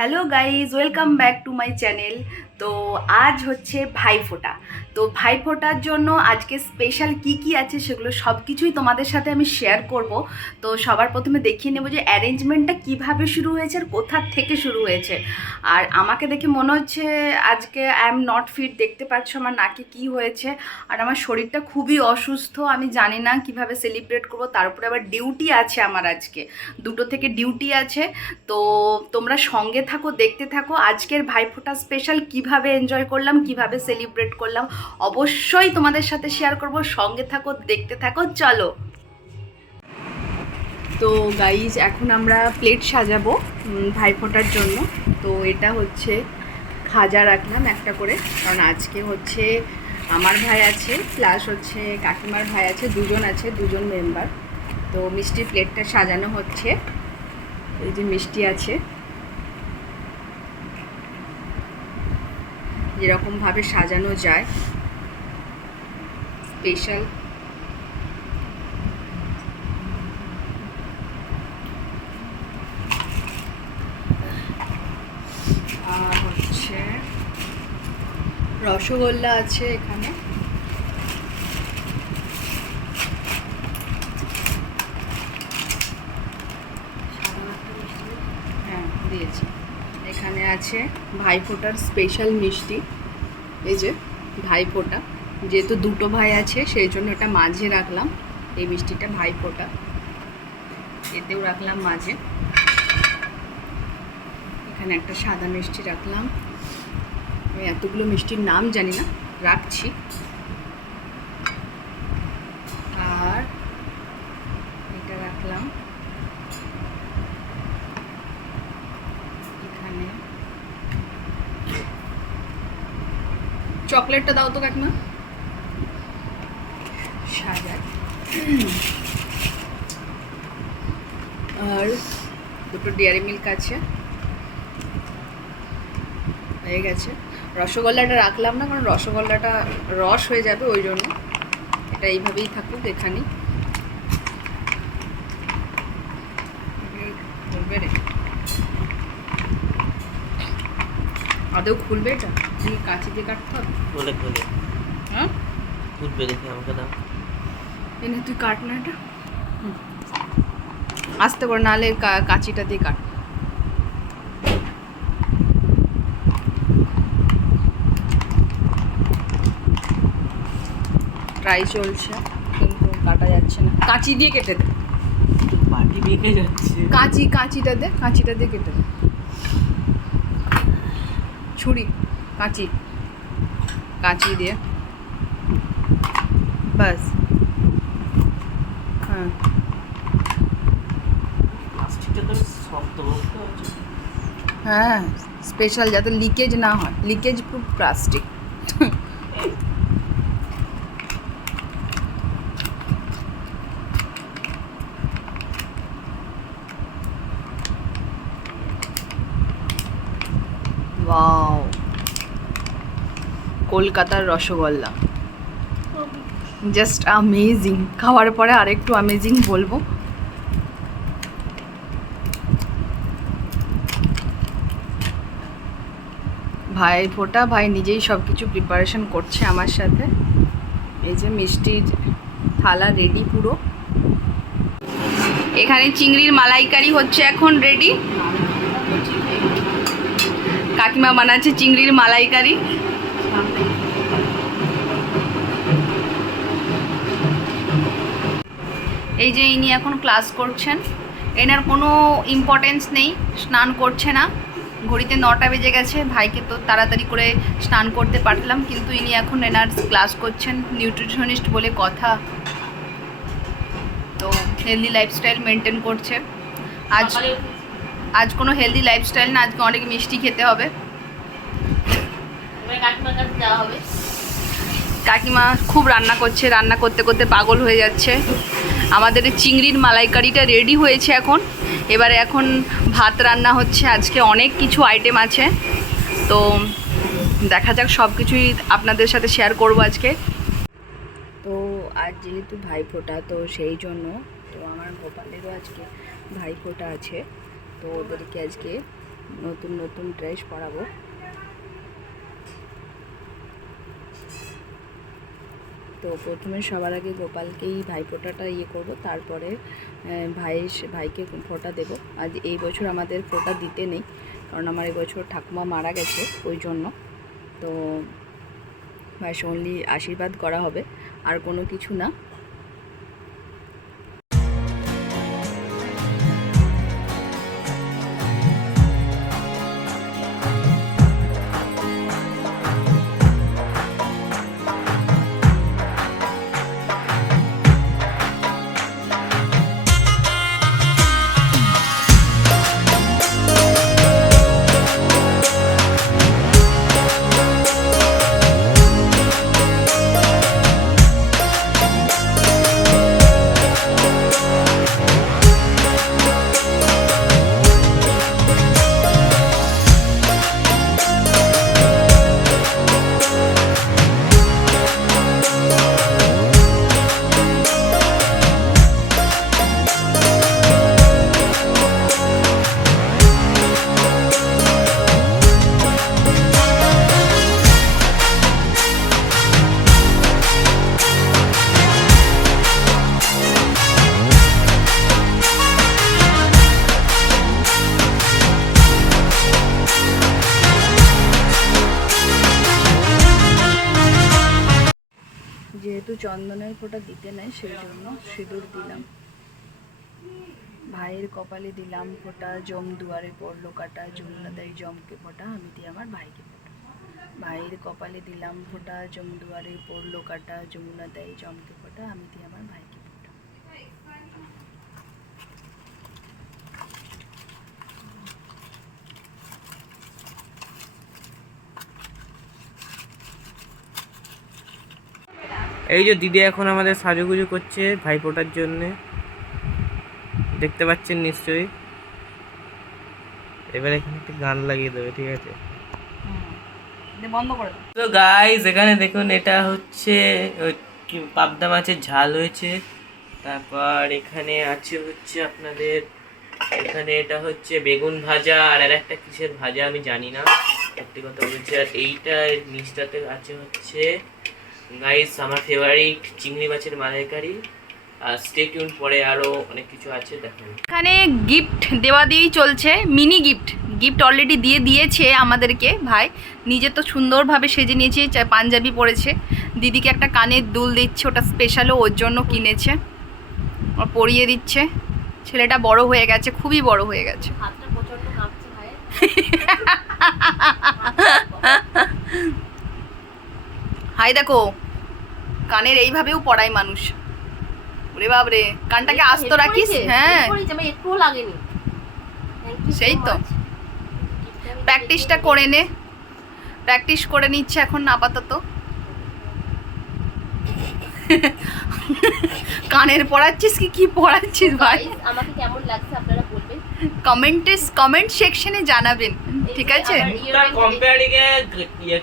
Hello guys, welcome back to my channel. তো আজ হচ্ছে ভাইফোঁটা। তো ভাইফোঁটার জন্য আজকে স্পেশাল কি কি আছে সেগুলো সব কিছুই তোমাদের সাথে আমি শেয়ার করব। তো সবার প্রথমে দেখিয়ে নেব যে অ্যারেঞ্জমেন্টটা কিভাবে শুরু হয়েছে আর কোথা থেকে শুরু হয়েছে। আর আমাকে দেখে মনে হচ্ছে আজকে আই এম নট ফিট, দেখতে পাচ্ছ আমার নাকে কি হয়েছে। আর আমার শরীরটা খুবই অসুস্থ, আমি জানি না কিভাবে সেলিব্রেট করব। তার উপরে আবার ডিউটি আছে আমার, আজকে 2টো থেকে ডিউটি আছে। তো তোমরা সঙ্গে থাকো, দেখতে থাকো আজকের ভাইফোঁটা স্পেশাল কিভাবে এনজয় করলাম, কিভাবে সেলিব্রেট করলাম, অবশ্যই তোমাদের সাথে শেয়ার করব। সঙ্গে থাকো, দেখতে থাকো, চলো। তো গাইজ, এখন আমরা প্লেট সাজাবো ভাইফোঁটার জন্য। তো এটা হচ্ছে খাজা রাখলাম একটা করে, কারণ আজকে হচ্ছে আমার ভাই আছে প্লাস হচ্ছে কাকিমার ভাই আছে, দুজন মেম্বার। তো মিষ্টির প্লেটটা সাজানো হচ্ছে। এই যে মিষ্টি আছে, যেরকমভাবে সাজানো যায় স্পেশাল। আর হচ্ছে রসগোল্লা আছে এখানে। হ্যাঁ দিয়েছি। এখানে আছে ভাইফোঁটার স্পেশাল মিষ্টি, এই যে ভাইফোঁটা, যেহেতু 2টো ভাই আছে সেই জন্য এটা মাঝে রাখলাম। এই মিষ্টিটা ভাইফোঁটা, এতেও রাখলাম মাঝে। এখানে একটা সাদা মিষ্টি রাখলাম। আমি এতগুলো মিষ্টির নাম জানি না, রাখছি। আর এটা রাখলাম এখানে। চকলেটটা দাও তো কাকিমা, সাজার। আর 2টো ডেয়ারি মিল্ক আছে, হয়ে গেছে। রসগোল্লাটা রাখলাম না, কারণ রসগোল্লাটা রস হয়ে যাবে, ওই জন্য এটা এইভাবেই থাকুক এখানেই। খুলবে রে, আদৌ খুলবে এটা? তুই কাঁচি দিয়ে কাটতে হবে বলে খুলে। হ্যাঁ খুলবে, দেখে আমাকে দাও। এনে তুই কাট না এটা, আস্তে করে, নাহলে কাঁচিটা দিয়ে কাট। ট্রাই চলছে কিন্তু কাটা যাচ্ছে না, কাঁচি দিয়ে কেটে দে। বাটি বেঁকে যাচ্ছে। কাঁচিটা দিয়ে কেটে দে। ছুরি, কাঁচি দিয়ে, বাস। হ্যাঁ প্লাস্টিকটা তো শক্ত করতে হচ্ছে। হ্যাঁ, স্পেশাল যাতে লিকেজ না হয়, লিকেজ প্রুফ প্লাস্টিক। ওয়াও, কলকাতার রসগোল্লা জাস্ট অ্যামেজিং। খাওয়ার পরে আরেকটু অ্যামেজিং বলবো। ভাইফোঁটা, ভাই নিজেই সব কিছু প্রিপারেশন করছে আমার সাথে। এই যে মিষ্টির থালা রেডি পুরো। এখানে চিংড়ির মালাইকারি হচ্ছে এখন রেডি। কাকিমা বানাচ্ছে চিংড়ির মালাইকারি। এই যে ইনি এখন ক্লাস করছেন, এনার কোনো ইম্পর্টেন্স নেই, স্নান করছে না। ঘড়িতে 9টা বেজে গেছে, ভাইকে তো তাড়াতাড়ি করে স্নান করতে পাঠালাম, কিন্তু ইনি এখন এনার ক্লাস করছেন, নিউট্রিশনিস্ট বলে কথা। তো হেলদি লাইফস্টাইল মেনটেন করছে। আজ কোনো হেলদি লাইফস্টাইল না, আজকে অনেক মিষ্টি খেতে হবে। কাকিমা খুব রান্না করছে, রান্না করতে করতে পাগল হয়ে যাচ্ছে। আমাদের চিংড়ির মালাইকারিটা রেডি হয়েছে এখন। এবারে এখন ভাত রান্না হচ্ছে, আজকে অনেক কিছু আইটেম আছে। তো দেখা যাক, সব কিছুই আপনাদের সাথে শেয়ার করব আজকে। তো আজ যেহেতু ভাইফোঁটা, তো সেই জন্য তো আমার গোপালেরও আজকে ভাইফোঁটা আছে। তো ওদেরকে আজকে নতুন নতুন ড্রেস পরাবো। তো প্রথমে সবার আগে গোপালকেই ভাইফোঁটাটা করব, তারপরে ভাইকে ফোঁটা দেব। আজ এই বছর আমাদের ফোঁটা দিতে নেই, কারণ আমার এবছর ঠাকুমা মারা গেছে, ওই জন্য। তো ব্যাস অনলি আশীর্বাদ করা হবে, আর কোনো কিছু না। যেহেতু চন্দনের ফোঁটা দিতে নেই, সেই জন্য সিঁদুর দিলাম। ভাইয়ের কপালে দিলাম ফোঁটা, জম দুয়ারে পড়লো কাটা, যমুনা দেয় জমকে ফোঁটা, আমি দিই আমার ভাইকে ফোঁটা। ভাইয়ের কপালে দিলাম ফোঁটা, জম দুয়ারে পড়লো কাটা, যমুনা দেয় জমকে ফোঁটা, আমি দিই আমার ভাইকে ফোঁটা। এই যে দিদি এখন আমাদের সাজুগুজু করছে ভাইফোঁটার জন্য, দেখতে পাচ্ছেন নিশ্চয়ই। এবার এখানে একটা গান লাগিয়ে দেবে, ঠিক আছে? বন্ধ করে দাও। তো গাইস এখানে দেখুন, এটা হচ্ছে পাবদা মাছের ঝাল হয়েছে। তারপর এখানে আছে হচ্ছে আপনাদের, এখানে এটা হচ্ছে বেগুন ভাজা, আর একটা কিসের ভাজা আমি জানি না, সত্যি কথা বলছি। আর এইটা নিচটাতে আছে হচ্ছে গাইস আমার ফেভারিট চিংড়ি মাছের মালাইকারি। আর স্টে টিউন, পরে আরো অনেক কিছু আছে, দেখুন। এখানে গিফট দেওয়া দিয়েই চলছে, মিনি গিফট অলরেডি দিয়ে দিয়েছে আমাদেরকে ভাই। নিজে তো সুন্দরভাবে সেজে নিয়েছে, পাঞ্জাবি পরেছে। দিদিকে একটা কানের দুল দিচ্ছে, ওটা স্পেশালও ওর জন্য কিনেছে, ও পরিয়ে দিচ্ছে। ছেলেটা বড় হয়ে গেছে, খুবই বড় হয়ে গেছে। হাতটা প্রচন্ড কাঁপছে ভাই। হাই দেখো, কানের এইভাবেও পড়ায় মানুষ। ওরে বাবরে, কানটাকে আস্ত রাখিস। হ্যাঁ, আমার একটুও লাগেনি। সেই তো প্র্যাকটিসটা করে নে, প্র্যাকটিস করে নিচ্ছে এখন আপাতত। কানের পড়াচ্ছিস কি পড়াচ্ছিস ভাই? আমাকে কেমন লাগছে আপনারা বলবেন, কমেন্ট সেকশনে জানাবেন, ঠিক আছে? কম্পেয়ারিং এ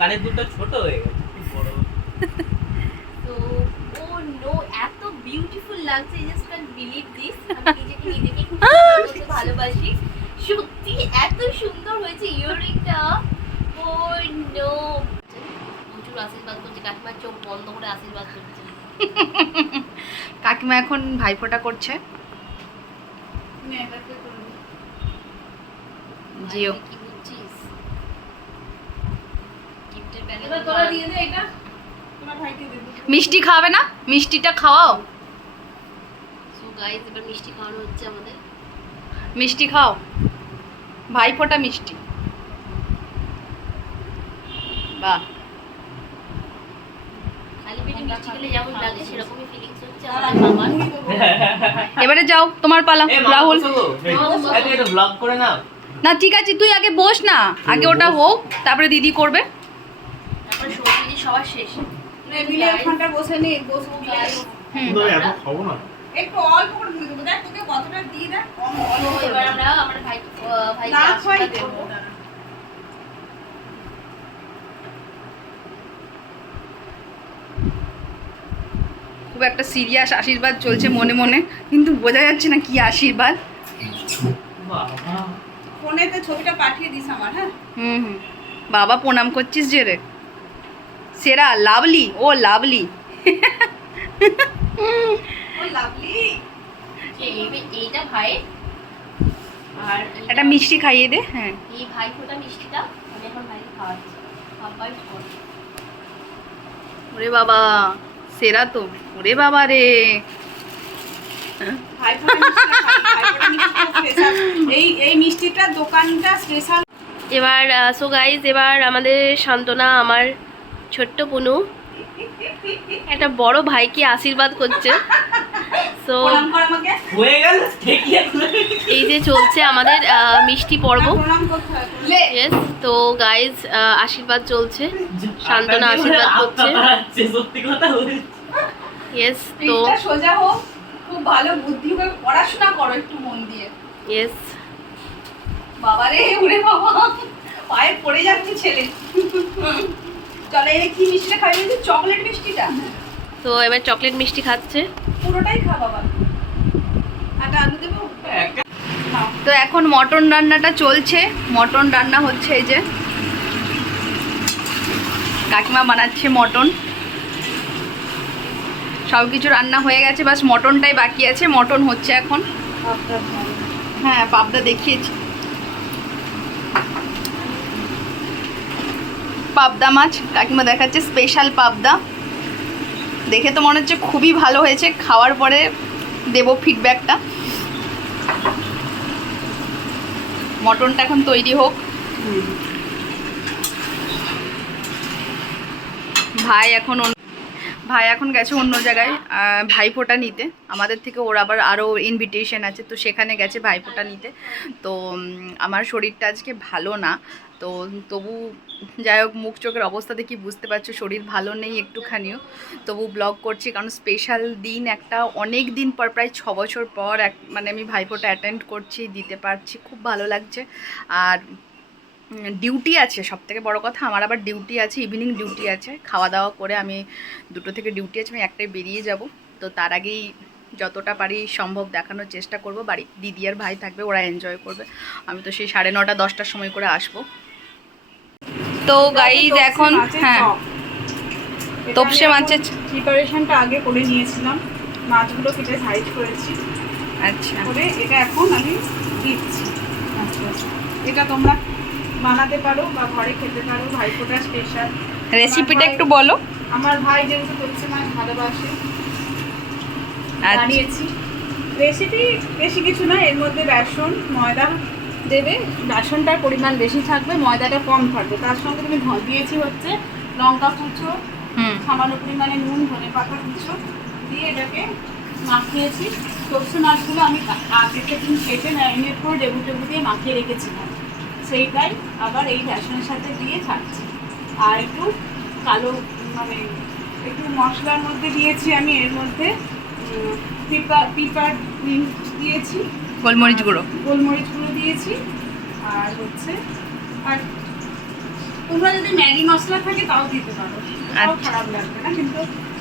কানের দুটো ছোট হয়ে গেছে, বড়। তো ও নো, এত বিউটিফুল লাগছে, I just can't believe this. আমি নিজেকে খুব করতে ভালোবাসি, সত্যি এত সুন্দর হয়েছে ইয়াররিংটা। ও নো, প্রচুর আশীর্বাদ করছে, কাকিমার চোখ বন্ধ করে আশীর্বাদ করছে। কাকিমা এখন ভাইফোঁটা করছে। জিও কি বুঝছিস? গিফটের ব্যাগে এবার তোরা দিয়ে দে, এটা তোমার ভাইকে দে। মিষ্টি খাবে না? মিষ্টিটা খাওয়াও। সো গাইস, এবার মিষ্টি খাওয়ানো হচ্ছে আমাদের। মিষ্টি খাও, ভাইফোঁটা মিষ্টি। বাহ, খালি পেটে মিষ্টি খেলে যেমন লাগে সেরকমই ফিলিংস হচ্ছে আমাদের বাবার। এবারে যাও, তোমার পালা রাহুল। এটা ব্লগ করে নাও না ঠিক আছে, তুই আগে বস না, আগে ওটা হোক, তারপরে দিদি করবে। তারপরে সবজি সবার শেষ। মিলে ওখানটা বসে নে, বসবো গাইস। এখন খাবো না। একটু অল্প করে দিয়ে দেবো, দেখ তোকে কতটা দিয়ে দেখ, কম তো অল্প এবার আমরা আমার ভাইকে না খাই আশীর্বাদ দেবো। করবো। খুব একটা সিরিয়াস আশীর্বাদ চলছে মনে মনে, কিন্তু বোঝা যাচ্ছে না কি আশীর্বাদ। বাবা। ফোনেতে ছবিটা পাঠিয়ে দিস আমার, হ্যাঁ? হুম। বাবা প্রণাম করছিস যে রে? সেরা লাভলি, ও লাভলি। ও লাভলি। এইটা ভাই আর একটা মিষ্টি খাইয়ে দে। হ্যাঁ, এই ভাই ফোটা মিষ্টিটা আমি এখন ভাইকে খাওয়াচ্ছি। খাবার পর ওরে বাবা সেরা তো, ওরে বাবা রে। ভাইফোঁটা মিষ্টিটা খাবি, ভাইফোঁটা মিষ্টিটা স্পেশাল। এই মিষ্টিটা দোকানটা স্পেশাল। এবার সো গাইজ, এবার আমাদের সান্ত্বনা আমার ছোট্ট পুনু একটা বড় ভাইকে আশীর্বাদ করছে। সো প্রণাম কর আমাকে। হয়ে গেল ঠেকিয়ে এই যে চলছে আমাদের মিষ্টি পর্ব। প্রণাম করতে হয়। ইয়েস, তো গাইজ আশীর্বাদ চলছে, সান্ত্বনা আশীর্বাদ করছে। সত্যি কথা বলছি। ইয়েস, তো পিঠটা সোজা হোক, খুব ভালো বুদ্ধি করে পড়াশোনা করো একটু মন দিয়ে। ইয়েস, বাবারে ওরে বাবা, পায়ে পড়ে যাচ্ছে ছেলে। চলে এই কি মিষ্টিটা খাই বলছি? চকলেট মিষ্টিটা তো এবার চকলেট মিষ্টি খাচ্ছে। পুরোটাই খা বাবা। একটা আলু দেবো? নাও। তো এখন মটন রান্নাটা চলছে। মটন রান্না হচ্ছে, এই যে কাকিমা বানাচ্ছে মটন। সব কিছু রান্না হয়ে গেছে, বাস মটনটাই বাকি আছে। মটন হচ্ছে এখন। হ্যাঁ, পাবদা দেখিয়েছি। পাবদা মাছ কাকিমা দেখাচ্ছে, স্পেশাল পাবদা। দেখে তো মনে হচ্ছে খুবই ভালো হয়েছে, খাওয়ার পরে দেবো ফিডব্যাকটা। মটনটা এখন তৈরি হোক। ভাই এখন গেছে অন্য জায়গায় ভাইফোঁটা নিতে। আমাদের থেকে ওর আবার আরও ইনভিটেশন আছে, তো সেখানে গেছে ভাইফোঁটা নিতে। তো আমার শরীরটা আজকে ভালো না, তো তবু যাই হোক, মুখ চোখের অবস্থা দেখি বুঝতে পারছো শরীর ভালো নেই একটুখানিও। তবু ব্লগ করছি, কারণ স্পেশাল দিন একটা, অনেক দিন পর, প্রায় 6 বছর পর মানে আমি ভাইফোঁটা অ্যাটেন্ড করছি, দিতে পারছি, খুব ভালো লাগছে। আর ডিউটি আছে, সব থেকে বড়ো কথা আমার আবার ডিউটি আছে, ইভিনিং ডিউটি আছে। খাওয়া দাওয়া করে আমি 2টো থেকে ডিউটি আছে, আমি 1টায় বেরিয়ে যাব। তো তার আগেই যতটা পারি সম্ভব দেখানোর চেষ্টা করব। বাড়ি দিদি আর ভাই থাকবে, ওরা এনজয় করবে। আমি তো সেই 9:30 10টার সময় করে আসব। তো গাইজ এখন হ্যাঁ, তপসে মাছের প্রিপারেশনটা আগে করে নিয়েছিলাম, মাছগুলো কেটে সাইজ করেছি। আচ্ছা, করে এটা এখন আমি দিচ্ছি। আচ্ছা, এটা তোমরা বানাতে পারো বা ঘরে খেতে পারো, ভাইফোঁটা স্পেশাল। রেসিপিটা একটু বলো। আমার ভাই যেহেতু তপসে মাছ ভালোবাসে, আচ্ছা, বানিয়েছি। রেসিপি বেশি কিছু না, এর মধ্যে বেসন ময়দা দেবে, বেসনটার পরিমাণ বেশি থাকবে, ময়দাটা কম থাকবে। তার সঙ্গে তুমি দিয়েছি হচ্ছে লঙ্কা কুচো, সামান্য পরিমাণে নুন, ধনেপাতা কুচো দিয়ে এটাকে মাখিয়েছি। তপসে মাছগুলো আমি আগের দিন কেটে ম্যারিনেট করে ডেবু দিয়ে মাখিয়ে রেখেছিলাম, সেইটাই আবার এই বেসনের সাথে দিয়ে ছাড়ছি। আর একটু কালো মানে একটু মশলার মধ্যে দিয়েছি আমি, এর মধ্যে পিপার দিয়েছি, গোলমরিচ গুঁড়ো দিয়েছি। আর হচ্ছে আর তোমরা যদি ম্যাগি মশলা থাকে তাও দিতে পারো, তাও আচ্ছা। খারাপ লাগবে না। কিন্তু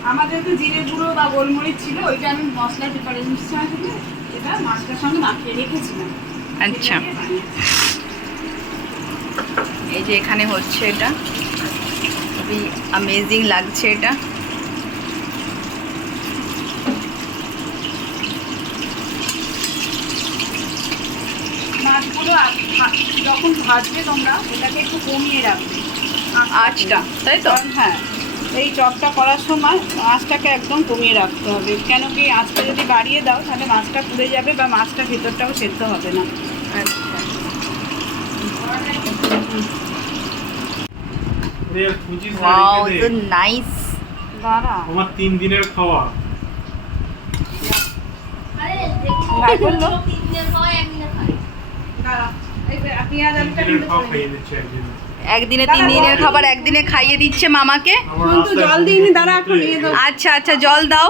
আমার যেহেতু জিরে গুঁড়ো বা গোলমরিচ ছিল, ওইটা আমি মশলার প্রিপারেশন থেকে এটা মাছটার সঙ্গে মাখিয়ে রেখেছিলাম। আচ্ছা, এটা দিয়ে বানিয়েছি। এই যে এখানে হচ্ছে, এটা খুবই অ্যামেজিং লাগছে এটা। মাছগুলো যখন ভাজবে তোমরা এটাকে একটু কমিয়ে রাখবে আঁচটা, তাই তো? কারণ হ্যাঁ, এই চপটা করার সময় মাছটাকে একদম কমিয়ে রাখতে হবে। কেন কি আঁচটা যদি বাড়িয়ে দাও তাহলে মাছটা পুড়ে যাবে বা মাছটা ভেতরটাও সেদ্ধ হবে না। Wow, so nice. দাঁড়া, আমার 3 দিনের খাওয়া। ভাই বললো একদিনে দাঁড়া, এই পেঁয়াজ আলুটা 3 দিনের কিন্তু খাওয়া করে খাইয়ে নিই। দিচ্ছে একদিন। একদিনে 3 দিনের খাবার একদিনে খাইয়ে দিচ্ছে মামাকে। কিন্তু জল দিইনি, দাঁড়া একটু নিয়ে দাও। আচ্ছা আচ্ছা, জল দাও।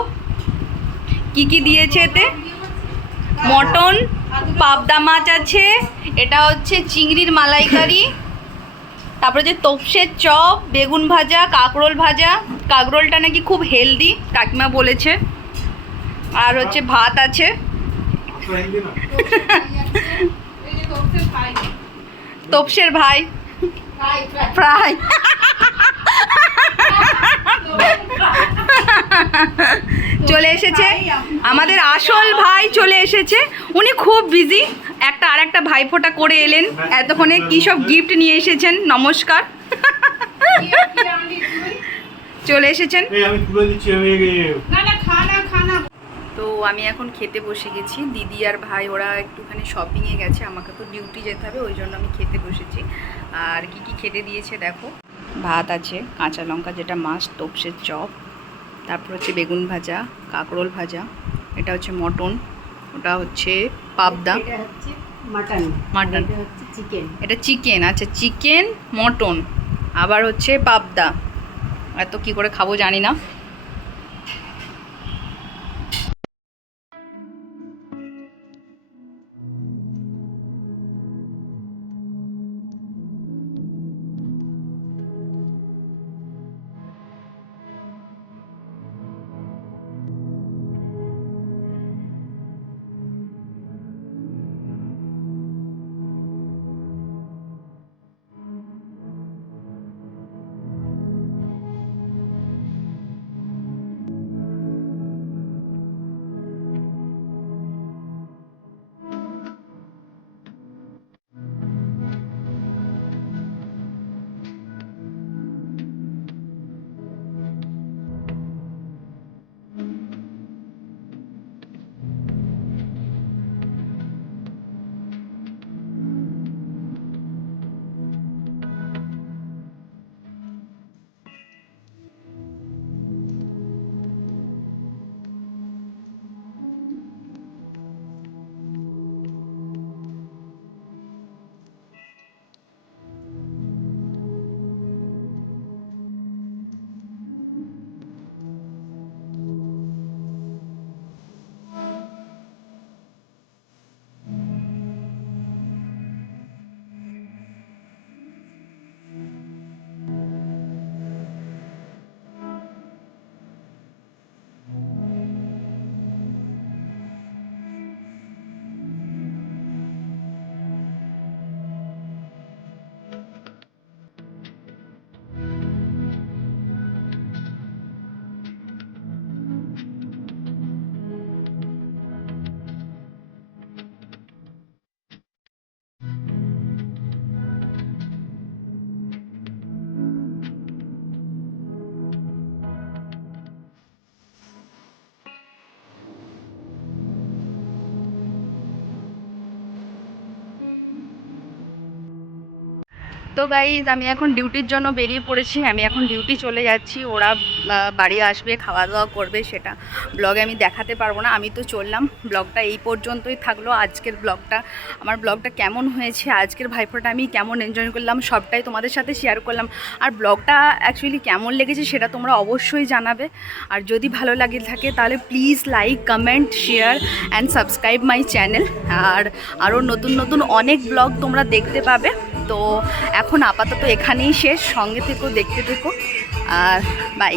কি কি দিয়েছে এতে? মটন, পাবদা মাছ আছে, এটা হচ্ছে চিংড়ির মালাইকারি, তারপরে যে তপসের চপ, বেগুন ভাজা, কাঁকরোল ভাজা। কাঁকরোলটা নাকি খুব হেলদি কাকিমা বলেছে। আর হচ্ছে ভাত আছে। তো একদিন না। এই যে তোকে খাই তোপসের ভাই ফ্রাই চলে এসেছে, আমাদের আসল ভাই চলে এসেছে। উনি খুব বিজি, আর একটা ভাইফোঁটা করে এলেন, এতক্ষণে কি সব গিফট নিয়ে এসেছেন। নমস্কার, চলে এসেছেন। আমি তুলে দিচ্ছি, আমি তো আমি এখন খেতে বসে গেছি। দিদি আর ভাই ওরা একটুখানি শপিংয়ে গেছে, আমাকে তো ডিউটি যেতে হবে, ওই জন্য আমি খেতে বসেছি। আর কি কি খেতে দিয়েছে দেখো, ভাত আছে, কাঁচা লঙ্কা যেটা মাস্ট, তোপসের চপ, তারপর হচ্ছে বেগুন ভাজা, কাঁকরোল ভাজা, এটা হচ্ছে মটন, ওটা হচ্ছে পাবদা, মাটন, এটা চিকেন, আচ্ছা চিকেন মটন, আবার হচ্ছে পাবদা। এত কি করে খাবো জানি না। তো গাইজ আমি এখন ডিউটির জন্য বেরিয়ে পড়েছি, আমি এখন ডিউটি চলে যাচ্ছি। ওরা বাড়ি আসবে, খাওয়া দাওয়া করবে, সেটা ব্লগে আমি দেখাতে পারবো না। আমি তো চললাম, ব্লগটা এই পর্যন্তই থাকলো। আজকের ব্লগটা, আমার ব্লগটা কেমন হয়েছে, আজকের ভাইফোঁটা আমি কেমন এনজয় করলাম, সবটাই তোমাদের সাথে শেয়ার করলাম। আর ব্লগটা অ্যাকচুয়ালি কেমন লেগেছে সেটা তোমরা অবশ্যই জানাবে। আর যদি ভালো লাগে থাকে তাহলে please like, comment, share and subscribe my channel. আর আরও নতুন নতুন অনেক ব্লগ তোমরা দেখতে পাবে। তো এখন আপাতত এখানেই শেষ, সঙ্গে থেকো, দেখতে থেকো, আর বাই।